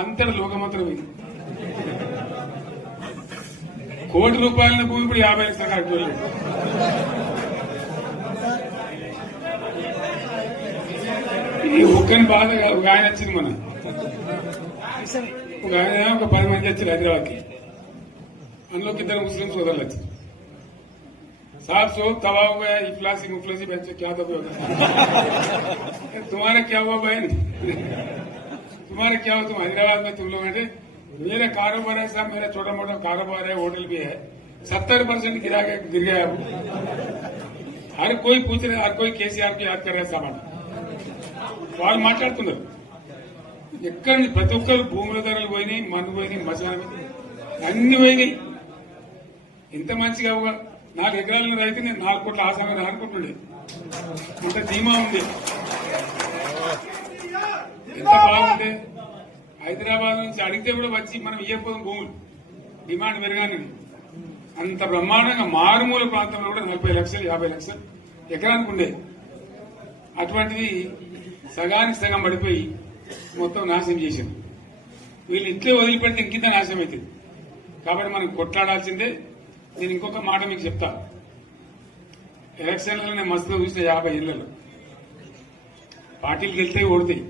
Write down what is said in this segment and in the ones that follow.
అంతటి లోకమంత్రం ఇది. ₹1,00,00,000 భూమి ఇప్పుడు 50 లక్షలు కట్టుకోలేదు. ఈ ఒక్కని బాధ ఒక ఆయన వచ్చింది మన ఒక ఆయన ఒక 10 మంది వచ్చారు హైదరాబాద్కి. అందులోకి 2 ముస్లిం సోదరులు వచ్చారు. साहब सो तबाह हो गया, इफलासी मुफलसी बच्चे क्या दबे हो गए. तुम्हारा क्या हुआ बहन, तुम्हारा क्या हुआ, तुम हैदराबाद में तुम लोग हैं. मेरा कारोबार है साहब, मेरा छोटा मोटा कारोबार है, होटल भी है. 70% गिर गया. हर कोई पूछ रहे, हर कोई केसीआर को याद कर रहे सामान. వాళ్ళు మాట్లాడుతున్నారు. ఎక్కడ ప్రతి ఒక్కరు భూముల ధరలు పోయినాయి, మన్ను పోయినాయి, మసాలా అన్ని పోయినాయి. ఎంత మంచిగా 4 ఎకరాల రైతు నేను 4 కోట్ల ఆసాగా అనుకుంటుండే. అంత ధీమా ఉంది, ఎంత బాగుంది. హైదరాబాద్ నుంచి అడిగితే కూడా వచ్చి మనం ఇవ్వకపోదాం భూములు, డిమాండ్ పెరగానే. అంత బ్రహ్మాండంగా మారుమూల ప్రాంతంలో కూడా 40 లక్షలు 50 లక్షలు ఎకరానికి ఉండే. అటువంటిది సగానికి సగం పడిపోయి మొత్తం నాశనం చేశారు. వీళ్ళు ఇట్లే వదిలిపెడితే ఇంకింత నాశనం అవుతుంది. కాబట్టి మనం కొట్లాడాల్సిందే. నేను ఇంకొక మాట మీకు చెప్తా. ఎలక్షన్లలో నేను మస్తుగా చూసిన 50 ఏళ్లలో పార్టీలు గెలితే ఓడతాయి.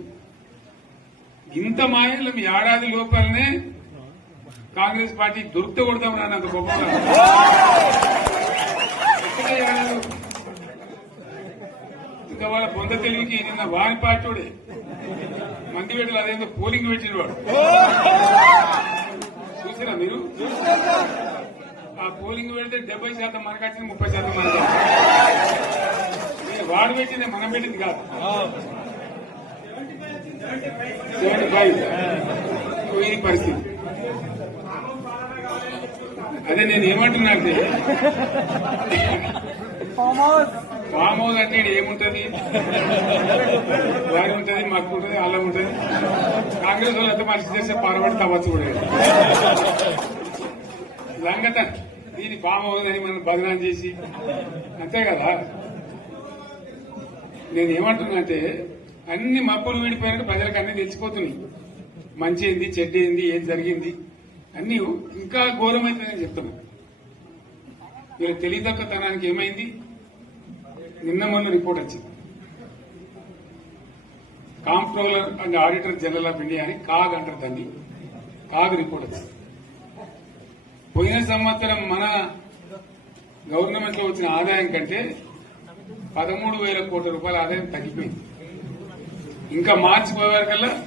ఇంత మాయలు ఏడాది లోపలనే కాంగ్రెస్ పార్టీ దొరికితే కొడతాం రాని అంత గొప్పగా. ఇంకా వాళ్ళ పొంద తెలివికి నిన్న వారి పార్టీ మంది పెట్టలు అదేందో పోలింగ్ పెట్టిన వాడు చూసారా మీరు? ఆ పోలింగ్ పెడితే 70% మనకు వచ్చింది, 30% మనకి. వాడు పెట్టింది మనం పెట్టింది కాదు. 75 ఇది పరిస్థితి. అదే నేను ఏమంటున్నా అంటే, ఫామ్ హౌస్ అంటే ఏముంటది, వారి ఉంటది, మాకు ఉంటది, అల్లం ఉంటది. కాంగ్రెస్ వాళ్ళు ఎంత మనిషి చేస్తే పారబడి తవ్వచ్చు కూడా సంగత. దీన్ని ఫామ్ హౌస్ అని మనం బదనాం చేసి అంతే కదా. నేను ఏమంటున్నా అంటే, అన్ని మబ్బులు విడిపోయినట్టు ప్రజలకు అన్ని తెలిసిపోతున్నాయి. మంచి ఏంది, చెడ్డ ఏంది, ఏం జరిగింది అన్ని ఇంకా ఘోరమైంది నేను చెప్తున్నా. వీళ్ళ తెలియదక్కతనానికి ఏమైంది? నిన్న మొన్న రిపోర్ట్ వచ్చింది. Comptroller and auditor general of India అని కాగ్ అంటారు దాన్ని. కాగ్ రిపోర్ట్ వచ్చింది. పోయిన సంవత్సరం మన గవర్నమెంట్ లో వచ్చిన ఆదాయం కంటే 13,000 కోట్ల రూపాయల ఆదాయం తగ్గిపోయింది. ఇంకా మార్చి పోయే వరకల్లా